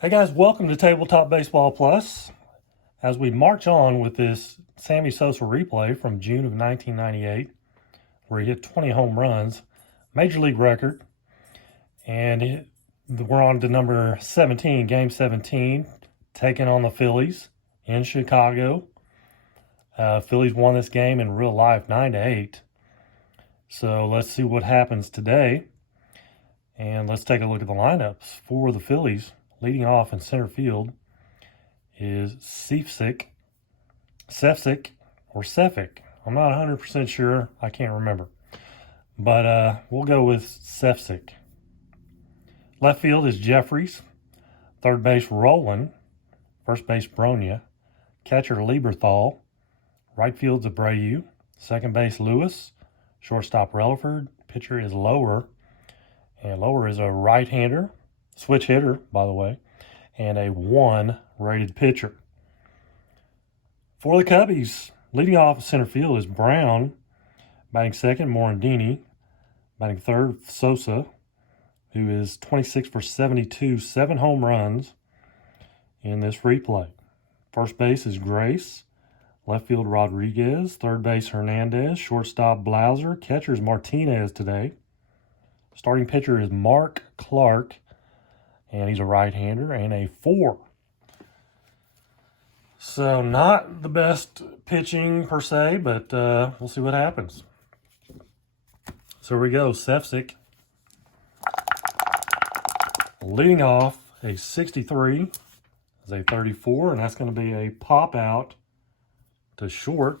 Hey guys, welcome to Tabletop Baseball Plus. As we march on with this Sammy Sosa replay from June of 1998, where he hit 20 home runs, major league record, and we're on to number 17, game 17, taking on the Phillies in Chicago. Phillies won this game in real life 9-8. So let's see what happens today. And let's take a look at the lineups for the Phillies. Leading off in center field is Sefcik, or Sefik. I'm not 100% sure. I can't remember. But we'll go with Sefcik. Left field is Jeffries. Third base, Rowland. First base, Bronya. Catcher, Lieberthal. Right field's Abreu. Second base, Lewis. Shortstop, Relaford. Pitcher is Lower. And Lower is a right-hander. Switch hitter, by the way, and a 1 rated pitcher. For the Cubbies, leading off center field is Brown. Batting second, Morandini. Batting third, Sosa, who is 26 for 72, 7 home runs in this replay. First base is Grace. Left field, Rodriguez. Third base, Hernandez. Shortstop, Blauser. Catcher is Martinez today. Starting pitcher is Mark Clark. And he's a right-hander and a 4. So not the best pitching per se, but we'll see what happens. So here we go. Sefcik leading off a 63 is a 34, and that's going to be a pop out to short.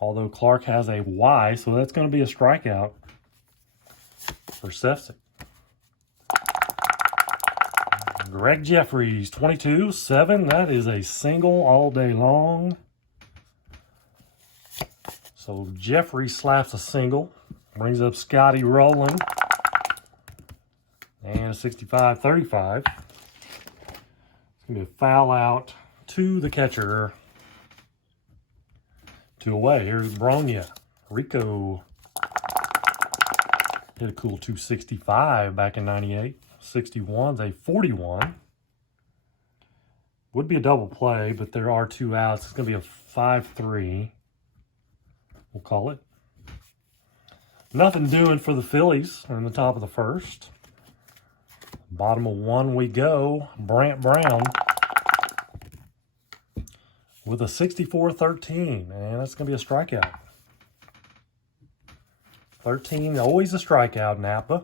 Although Clark has a Y, so that's going to be a strikeout for Sefcik. Greg Jeffries, 22-7. That is a single all day long. So Jeffries slaps a single. Brings up Scotty Rowland. And a 65-35. It's going to be a foul out to the catcher. 2 away. Here's Bronya. Rico hit a cool 265 back in 98. 61's a 41. Would be a double play, but there are 2 outs. It's going to be a 5-3. We'll call it. Nothing doing for the Phillies in the top of the first. Bottom of 1 we go. Brant Brown with a 64-13. And that's going to be a strikeout. 13, always a strikeout, Napa.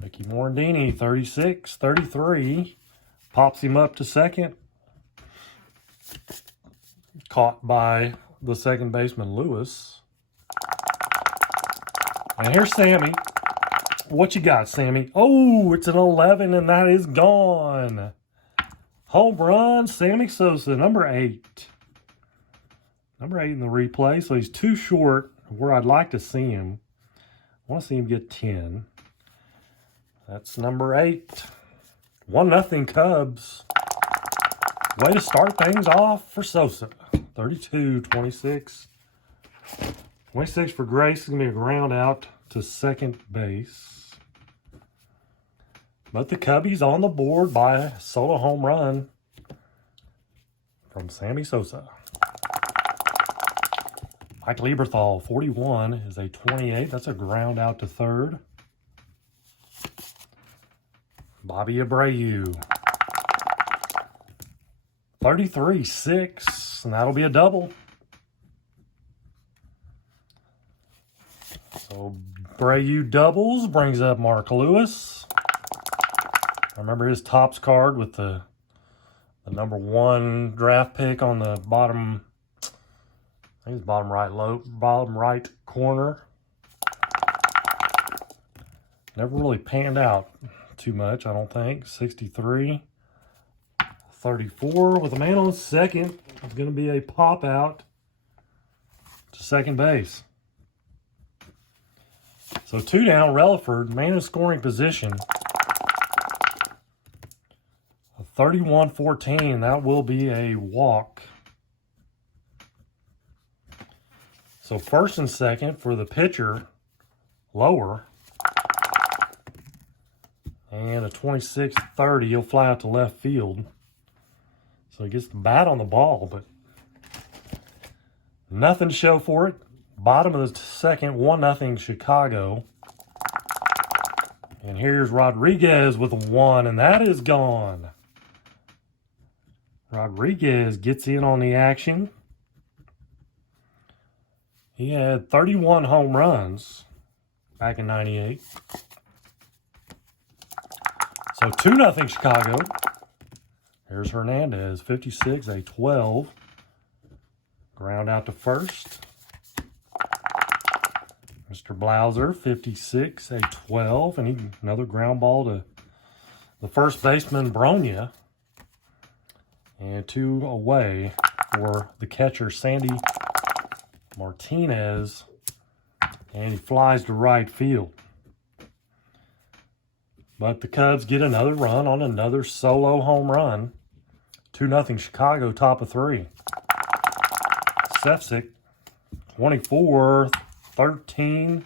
Mickey Morandini, 36-33. Pops him up to second. Caught by the second baseman, Lewis. And here's Sammy. What you got, Sammy? Oh, it's an 11, and that is gone. Home run, Sammy Sosa, number 8. Number 8 in the replay, so he's too short of where I'd like to see him. I want to see him get 10. That's number 8. 1-0 Cubs. Way to start things off for Sosa. 32-26. 26 for Grace. Is going to be a ground out to second base. But the Cubbies on the board by a solo home run from Sammy Sosa. Mike Lieberthal, 41, is a 28. That's a ground out to third. Bobby Abreu, 33-6, and that'll be a double. So Abreu doubles, brings up Mark Lewis. I remember his Topps card with the number 1 draft pick on the bottom, I think it's bottom right corner. Never really panned out too much, I don't think. 63, 34 with a man on second. It's going to be a pop out to second base. So 2 down, Relaford, man in scoring position. 31-14, that will be a walk. So first and second for the pitcher, Lower. And a 26-30, he'll fly out to left field. So he gets the bat on the ball, but nothing to show for it. Bottom of the second, 1-0 Chicago. And here's Rodriguez with a 1, and that is gone. Rodriguez gets in on the action. He had 31 home runs back in '98. So 2-0 Chicago. Here's Hernandez, 56, a 12. Ground out to first. Mr. Blauser, 56, a 12. And another ground ball to the first baseman, Bronya. And 2 away for the catcher, Sandy Martinez. And he flies to right field. But the Cubs get another run on another solo home run. 2-0 Chicago, top of 3. Sefcik, 24-13.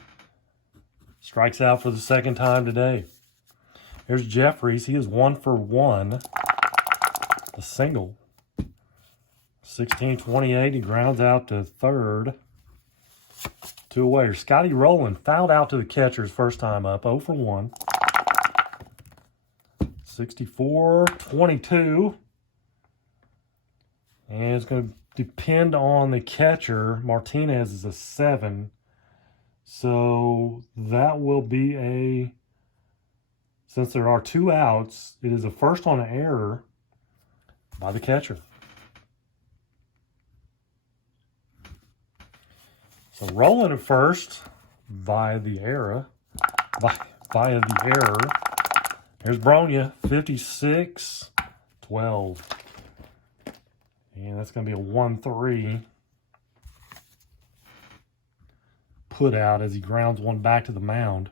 Strikes out for the second time today. Here's Jeffries. He is 1 for 1. A single. 16-28. He grounds out to third. 2 away. Scotty Rowland fouled out to the catcher's first time up. 0 for 1. 64-22. And it's going to depend on the catcher. Martinez is a 7. So that will be a, since there are 2 outs, it is a first on an error by the catcher. So rolling at first via the error. Via the error. There's Bronya, 56-12. And that's going to be a 1-3 put out as he grounds one back to the mound.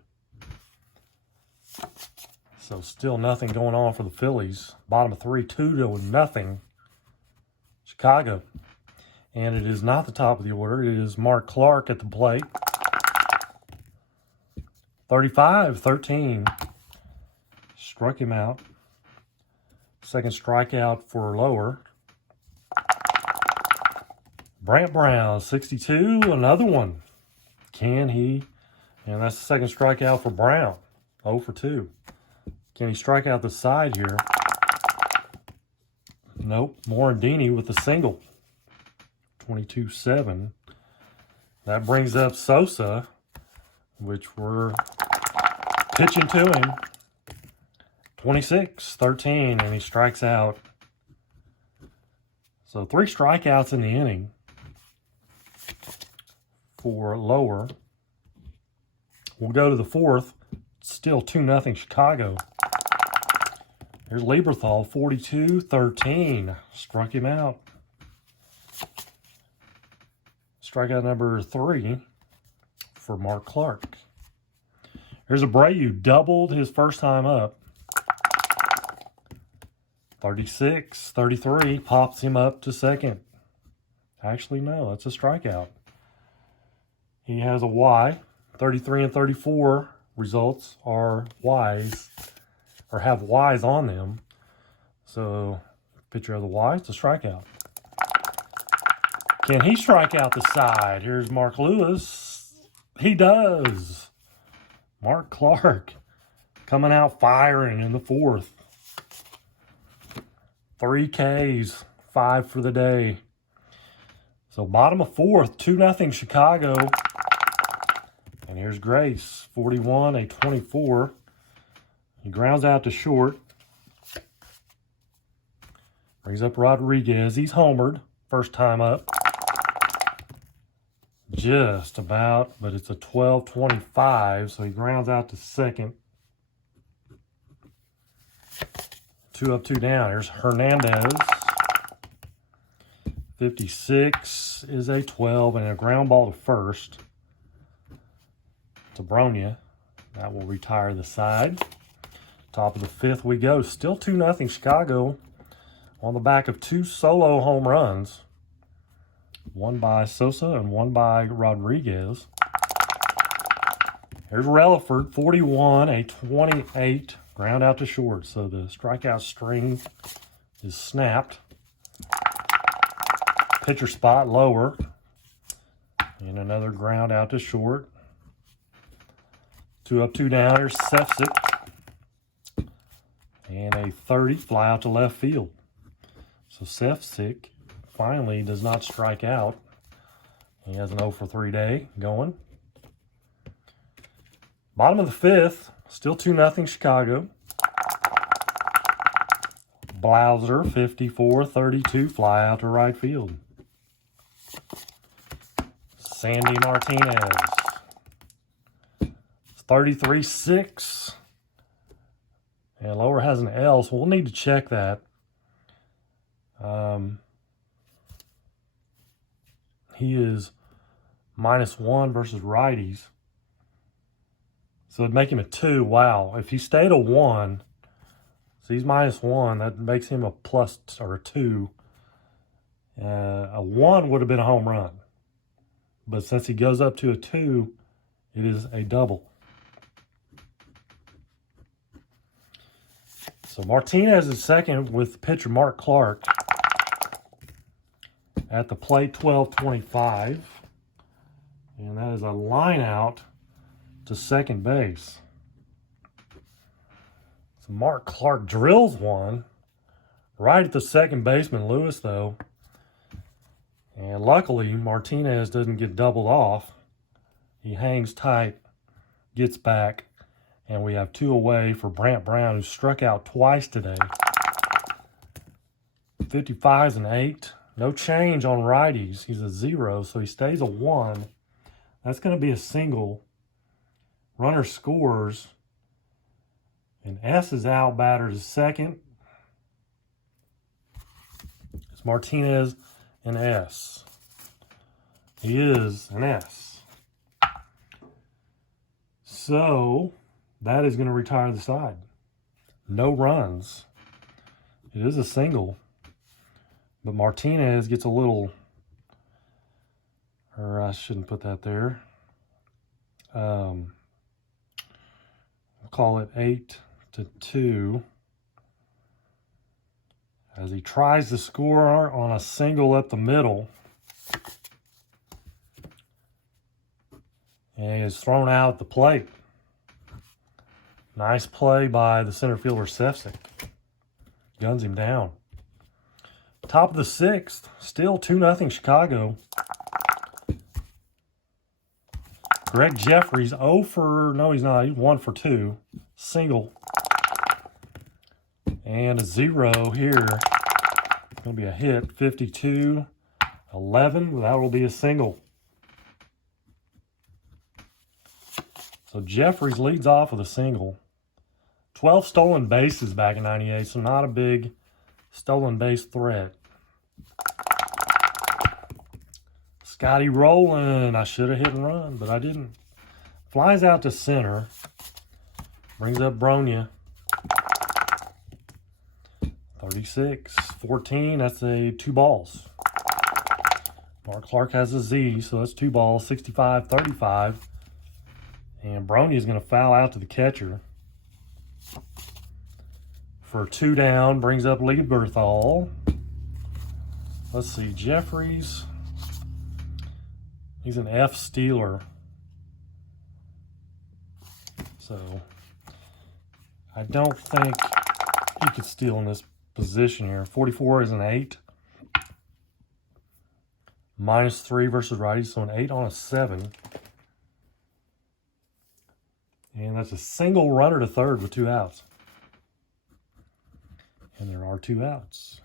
So still nothing going on for the Phillies. Bottom of 3, 2-0 Chicago. And it is not the top of the order. It is Mark Clark at the plate. 35-13. Struck him out. Second strikeout for Lower. Brant Brown, 62, another one. Can he? And that's the second strikeout for Brown. 0 for 2. Can he strike out the side here? Nope. Morandini with a single. 22-7. That brings up Sosa, which we're pitching to him. 26-13, and he strikes out. So 3 strikeouts in the inning for Lower. We'll go to the 4th. Still 2-0 Chicago. Here's Lieberthal, 42-13. Struck him out. Strikeout number 3 for Mark Clark. Here's Abreu, doubled his first time up. 36-33, pops him up to second. Actually, no, that's a strikeout. He has a Y. 33 and 34 results are Ys, or have Ys on them. So, picture of the Y, it's a strikeout. Can he strike out the side? Here's Mark Lewis. He does. Mark Clark coming out firing in the 4th. 3 Ks, 5 for the day. So bottom of 4th, 2-0 Chicago. And here's Grace, 41-24. He grounds out to short. Brings up Rodriguez. He's homered, first time up. Just about, but it's a 12-25, so he grounds out to second. 2 up, 2 down. Here's Hernandez. 56 is a 12, and a ground ball to first. To Bronya. That will retire the side. Top of the 5th we go. Still 2-0 Chicago on the back of 2 solo home runs. One by Sosa and one by Rodriguez. Here's Relaford, 41-28. Ground out to short, so the strikeout string is snapped. Pitcher spot lower. And another ground out to short. 2 up, 2 down. Here's Sefcik. And a 30 fly out to left field. So Sefcik finally does not strike out. He has an 0 for 3 day going. Bottom of the 5th, still 2-0 Chicago. Blauser, 54-32, fly out to right field. Sandy Martinez, 33-6. And lower has an L, so we'll need to check that. He is -1 versus righties. So it'd make him a 2. Wow. If he stayed a 1, so he's -1, that makes him a plus or a 2. A 1 would have been a home run. But since he goes up to a 2, it is a double. So Martinez is second with pitcher Mark Clark. At the plate, 12-25. And that is a line out to second base. So Mark Clark drills one right at the second baseman, Lewis, though. And luckily, Martinez doesn't get doubled off. He hangs tight, gets back, and we have 2 away for Brant Brown, who struck out twice today. 55's an 8. No change on righties. He's a 0, so he stays a 1. That's going to be a single. Runner scores. And S is out. Batter is second. It's Martinez and S. He is an S. So that is going to retire the side. No runs. It is a single. But Martinez gets a little, or I shouldn't put that there. We'll call it 8-2. As he tries to score on a single up the middle. And he is thrown out at the plate. Nice play by the center fielder Sefcik. Guns him down. Top of the 6th, still 2-0 Chicago. Greg Jeffries, 0 for, no he's not, he's 1 for 2. Single. And a 0 here. Going to be a hit, 52-11. That will be a single. So Jeffries leads off with a single. 12 stolen bases back in '98, so not a big stolen base threat. Scotty Rowland. I should have hit and run, but I didn't. Flies out to center. Brings up Bronya. 36-14. That's a 2 balls. Mark Clark has a Z, so that's 2 balls. 65-35. And Bronya is going to foul out to the catcher. For 2 down, brings up Lieberthal. Let's see, Jeffries. He's an F stealer. So, I don't think he could steal in this position here. 44 is an 8. -3 versus righty, so an 8 on a 7. And that's a single runner to third with 2 outs. And there are 2 outs.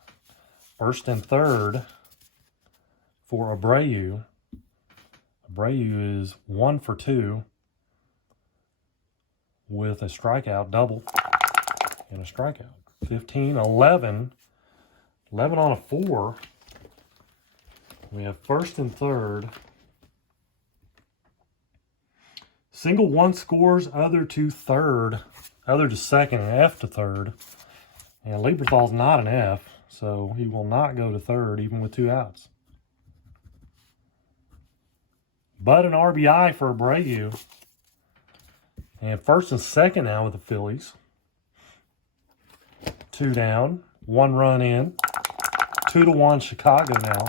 First and third for Abreu. Abreu is 1 for 2 with a strikeout, double, and a strikeout. 15-11. 11 on a 4. We have first and third. Single 1 scores, other to third, other to second, and F to third. And Lieberthal's not an F, so he will not go to third even with 2 outs. But an RBI for Abreu. And first and second now with the Phillies. 2 down, 1 run in, 2-1 Chicago now.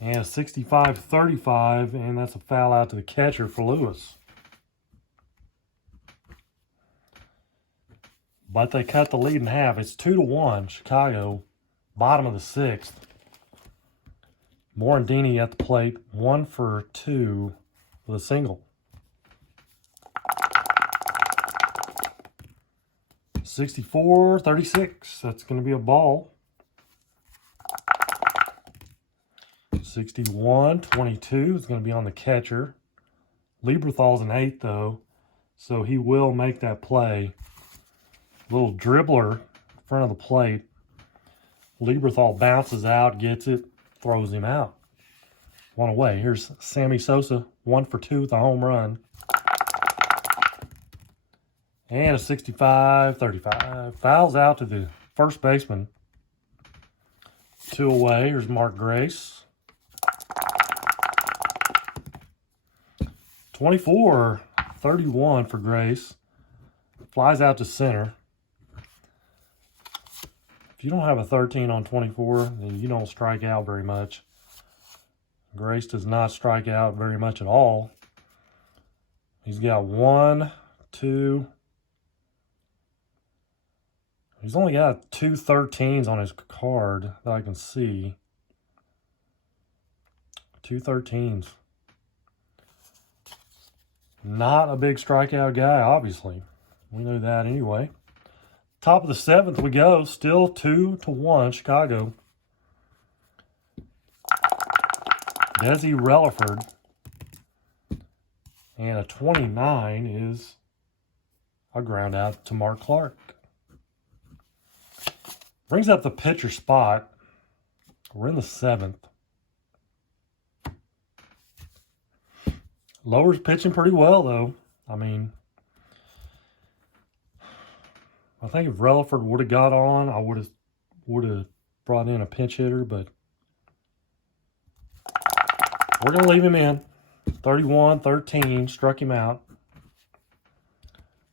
And a 65-35, and that's a foul out to the catcher for Lewis. But they cut the lead in half. It's 2-1 Chicago, bottom of the 6th. Morandini at the plate, 1 for 2 with a single. 64-36, that's going to be a ball. 61-22 is going to be on the catcher. Lieberthal's an 8 though, so he will make that play. Little dribbler in front of the plate. Lieberthal bounces out, gets it, throws him out. 1 away. Here's Sammy Sosa, 1 for 2 with a home run. And a 65-35. Fouls out to the first baseman. 2 away. Here's Mark Grace. 24-31 for Grace. Flies out to center. If you don't have a 13 on 24, then you don't strike out very much. Grace does not strike out very much at all. He's got 1, 2. He's only got 2 13s on his card that I can see. 2 13s. Not a big strikeout guy, obviously. We know that anyway. Top of the 7th we go. Still 2-1 Chicago. Desi Relaford. And a 29 is a ground out to Mark Clark. Brings up the pitcher spot. We're in the 7th. Lower's pitching pretty well, though. I mean, I think if Relaford would have got on, I would have brought in a pinch hitter, but we're going to leave him in. 31-13, struck him out.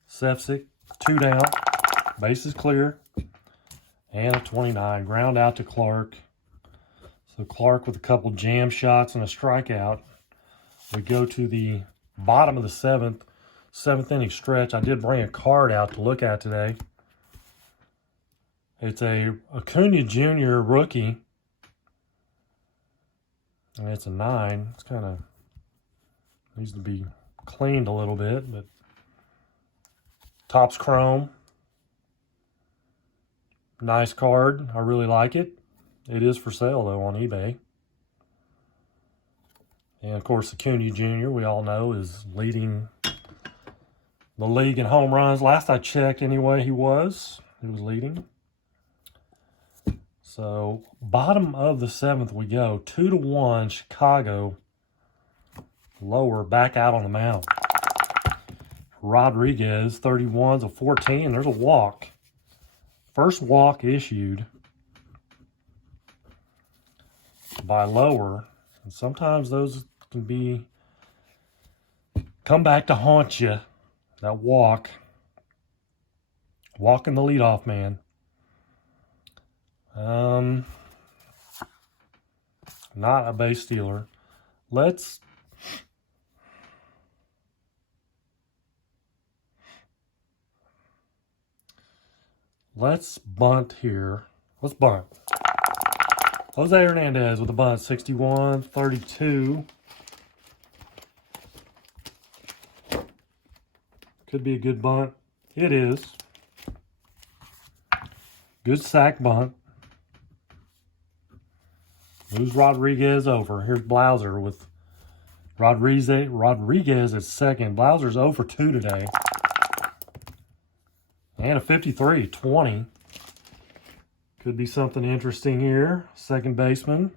Sefcik, 2 down, bases clear. And a 29, ground out to Clark. So Clark with a couple jam shots and a strikeout. We go to the bottom of the 7th inning stretch. I did bring a card out to look at today. It's a Acuna Jr. rookie. And it's a 9. It's kind of needs to be cleaned a little bit, but top's chrome. Nice card. I really like it. It is for sale, though, on eBay. And, of course, Acuna Jr., we all know, is leading the league in home runs. Last I checked, anyway, he was leading. So, bottom of the 7th we go. 2-1, Chicago. Lower, back out on the mound. Rodriguez, 31's a 14. There's a walk. First walk issued by Lower. And sometimes those can come back to haunt you. That walk. Walking the leadoff man. Not a base stealer. Let's bunt here. Let's bunt. Jose Hernandez with a bunt, 61-32. Could be a good bunt. It is. Good sack bunt. Moves Rodriguez over. Here's Blauser with Rodriguez at second. Blauser's 0 for 2 today. And a 53-20. Could be something interesting here. Second baseman.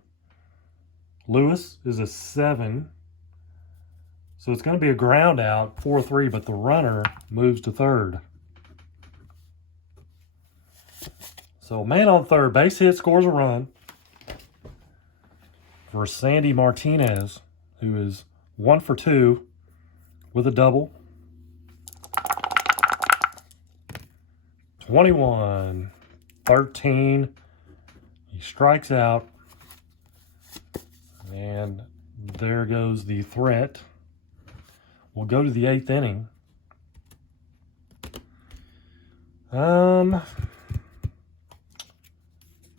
Lewis is a 7. So it's going to be a ground out, 4-3, but the runner moves to third. So man on third, base hit, scores a run for Sandy Martinez, who is 1 for 2 with a double. 21, 13. He strikes out. And there goes the threat. We'll go to the 8th inning.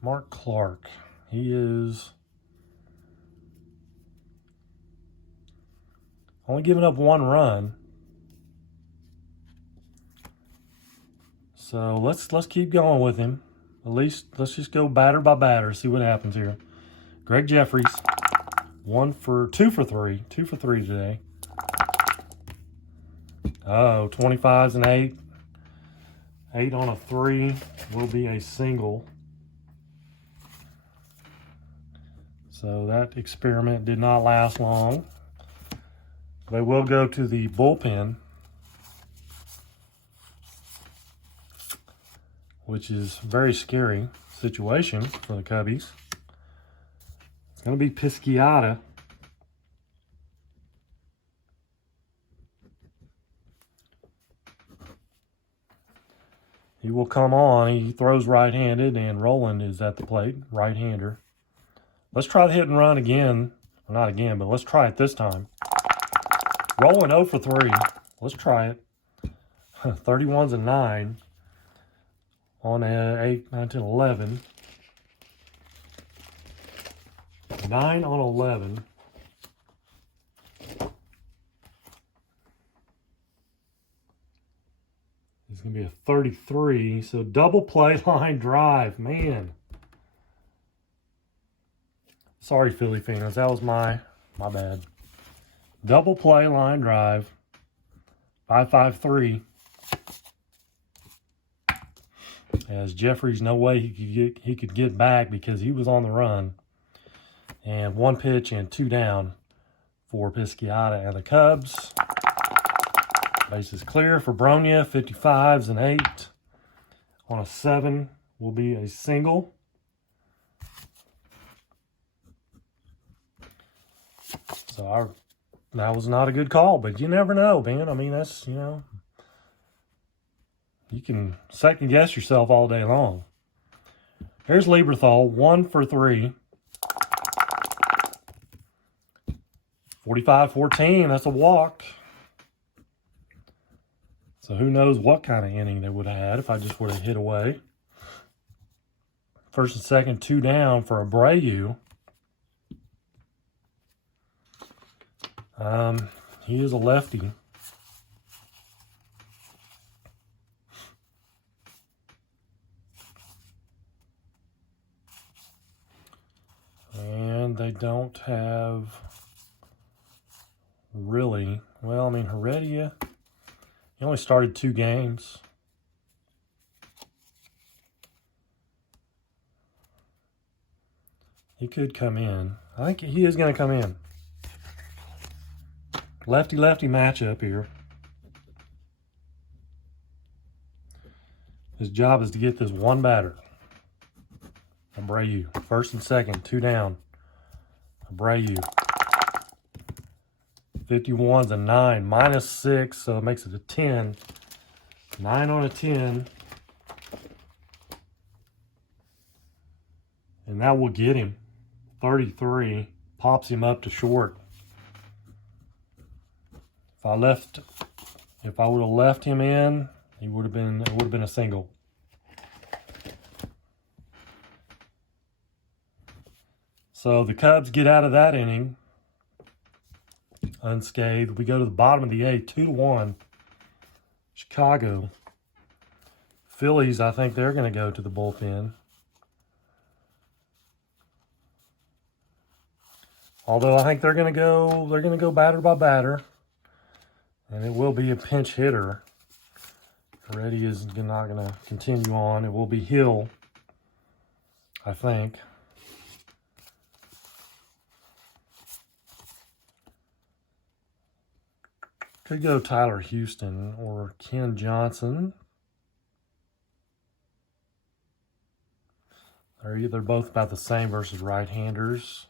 Mark Clark. He is only giving up 1 run. So let's keep going with him. At least let's just go batter by batter, see what happens here. Greg Jeffries, 2 for 3. 2 for 3 today. Oh, 25's an 8. 8 on a 3 will be a single. So that experiment did not last long. They will go to the bullpen, which is a very scary situation for the Cubbies. It's going to be Pisciotta. He will come on. He throws right-handed, and Roland is at the plate, right-hander. Let's try the hit and run again. Well, not again, but let's try it this time. Roland 0 for 3. Let's try it. 31's a 9 on a 8, 9, 10, 11. 9 on 11. It's going to be a 33. So double play line drive. Man. Sorry, Philly fans. That was my bad. Double play line drive. 5-5-3. As Jeffries, no way he could get back because he was on the run. And 1 pitch and 2 down for Pisciotta and the Cubs. Base is clear for Bronya. 55's an 8 on a 7 will be a single. So that was not a good call, but you never know, man. I mean, that's, you can second guess yourself all day long. Here's Lieberthal, 1 for 3. 45-14, that's a walk. So who knows what kind of inning they would have had if I just would have hit away. First and second, 2 down for Abreu. He is a lefty. And they don't have really, well, I mean, Heredia, he only started 2 games. He could come in. I think he is going to come in. Lefty-lefty matchup here. His job is to get this 1 batter. Abreu. First and second, 2 down. Abreu. 51's a 9, -6, so it makes it a 10. 9 on a 10. And that will get him. 33. Pops him up to short. If I would have left him in, it would have been a single. So the Cubs get out of that inning unscathed. We go to the bottom of the 8th, 2-1. Chicago. Phillies, I think they're going to go to the bullpen. Although I think they're going to go batter by batter. And it will be a pinch hitter. Heredia is not going to continue on. It will be Hill, I think. Could go Tyler Houston or Ken Johnson. They're both about the same versus right-handers.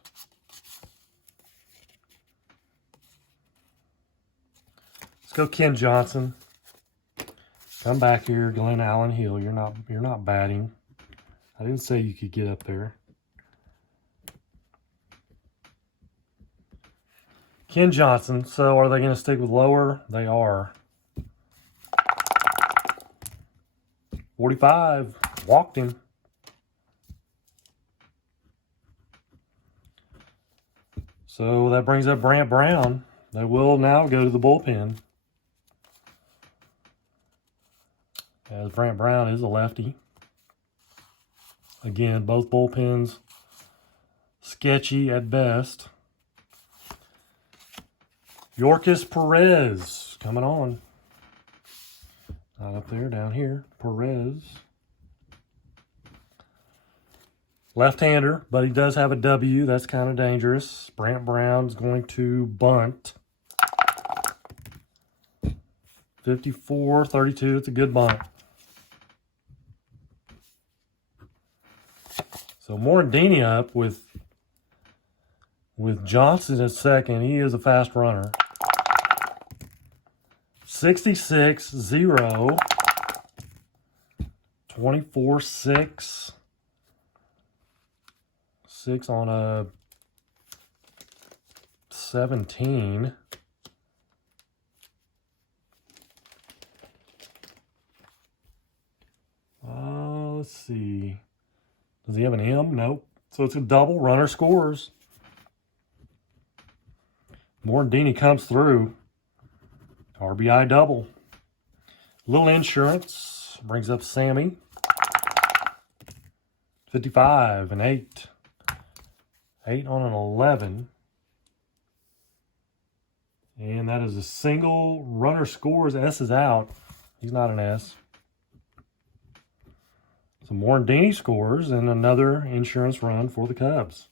Let's go Ken Johnson. Come back here, Glenn Allen Hill. You're not batting. I didn't say you could get up there. Ken Johnson. So are they going to stick with lower? They are. 45. Walked him. So that brings up Brant Brown. They will now go to the bullpen, as Brant Brown is a lefty. Again, both bullpens sketchy at best. Yorkis Perez coming on. Not up there, down here. Perez. Left-hander, but he does have a W. That's kind of dangerous. Brant Brown's going to bunt. 54-32. It's a good bunt. So Morandini up with Johnson at second. He is a fast runner. 66-0. 24-6. 6 on a 17. Let's see. Does he have an M? Nope. So it's a double. Runner scores. Morandini comes through. RBI double. Little insurance brings up Sammy. 55 and 8. 8 on an 11. And that is a single. Runner scores. S is out. He's not an S. So Morandini scores and another insurance run for the Cubs.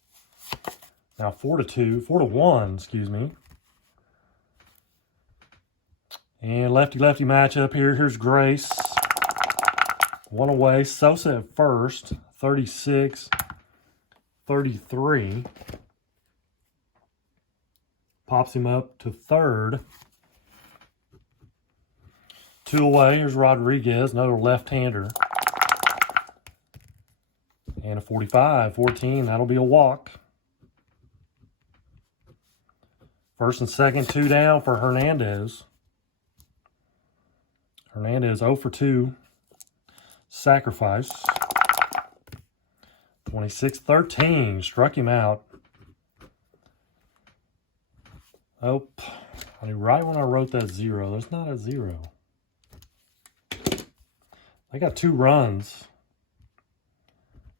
Now 4-1, excuse me. And lefty-lefty matchup here. Here's Grace. One away. Sosa at first. 36-33. Pops him up to third. 2 away. Here's Rodriguez, another left-hander. And a 45-14. That'll be a walk. First and second, 2 down for Hernandez. Hernandez 0 for 2. Sacrifice. 26-13. Struck him out. Oh, I knew right when I wrote that 0. There's not a 0. They got 2 runs.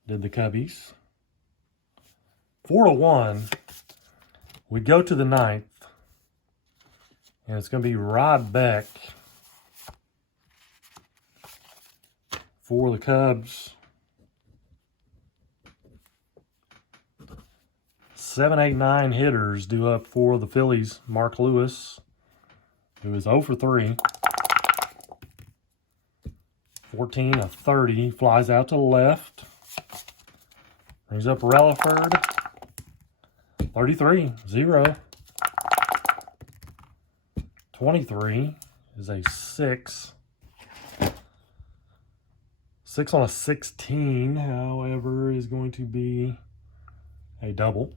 Did the Cubbies. 4-1. We go to the 9th. And it's going to be Rod Beck for the Cubs. 7, 8, 9 hitters due up for the Phillies. Mark Lewis, who is 0 for 3. 14-30. Flies out to the left. Brings up Relaford. 33-0. 23 is a 6. 6 on a 16, however, is going to be a double.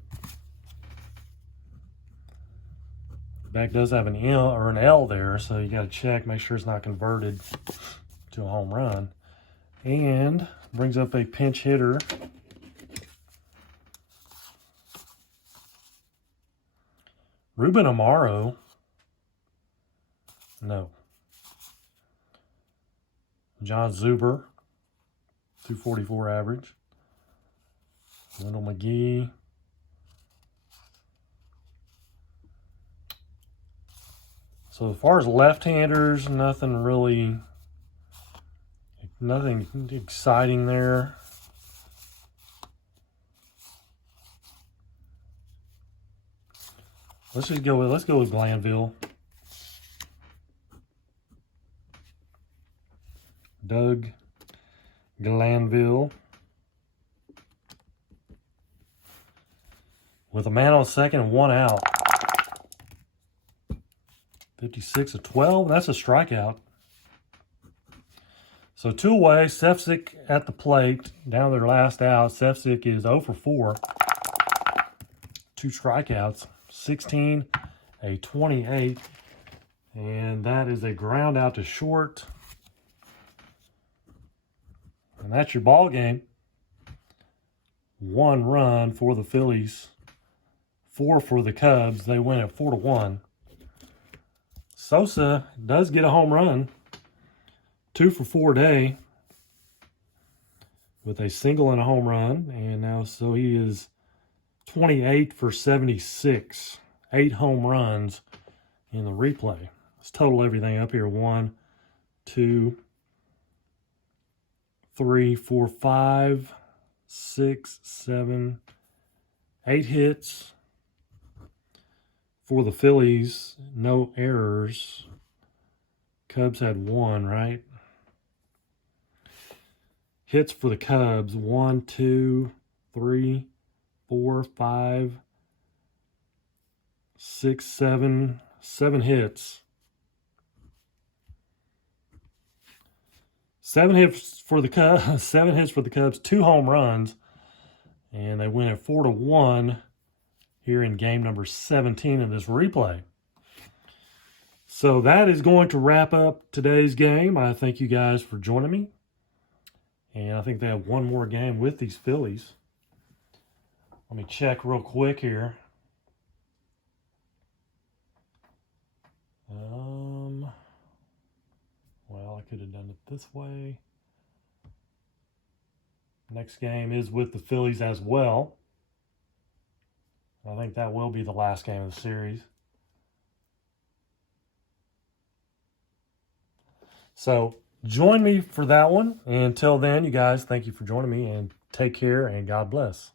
Beck does have an M or an L there, so you got to check, make sure it's not converted to a home run. And brings up a pinch hitter. Ruben Amaro. No. John Zuber. 244 average. Wendell McGee. So as far as left-handers, nothing exciting there. Let's go with Glanville. Doug Glanville. With a man on second and 1 out. 56-12. That's a strikeout. So 2 away, Sefcik at the plate, down their last out. Sefcik is 0 for 4. 2 strikeouts, 16, a 28, and that is a ground out to short. And that's your ball game. 1 run for the Phillies, 4 for the Cubs. They win at 4-1. Sosa does get a home run, 2 for 4 day, with a single and a home run, and now so he is 28 for 76, 8 home runs in the replay. Let's total everything up here. 1, 2, 3, 4, 5, 6, 7, 8 hits for the Phillies. No errors. Cubs had 1, right? Hits for the Cubs. 1, 2, 3, 4, 5, 6, 7. 7 hits. 7 hits for the Cubs. 7 hits for the Cubs. 2 home runs, and they win at 4-1 here in game number 17 of this replay. So that is going to wrap up today's game. I thank you guys for joining me, and I think they have one more game with these Phillies. Let me check real quick here. Well, I could have done it this way. Next game is with the Phillies as well. I think that will be the last game of the series. So join me for that one. And until then, you guys, thank you for joining me, and take care, and God bless.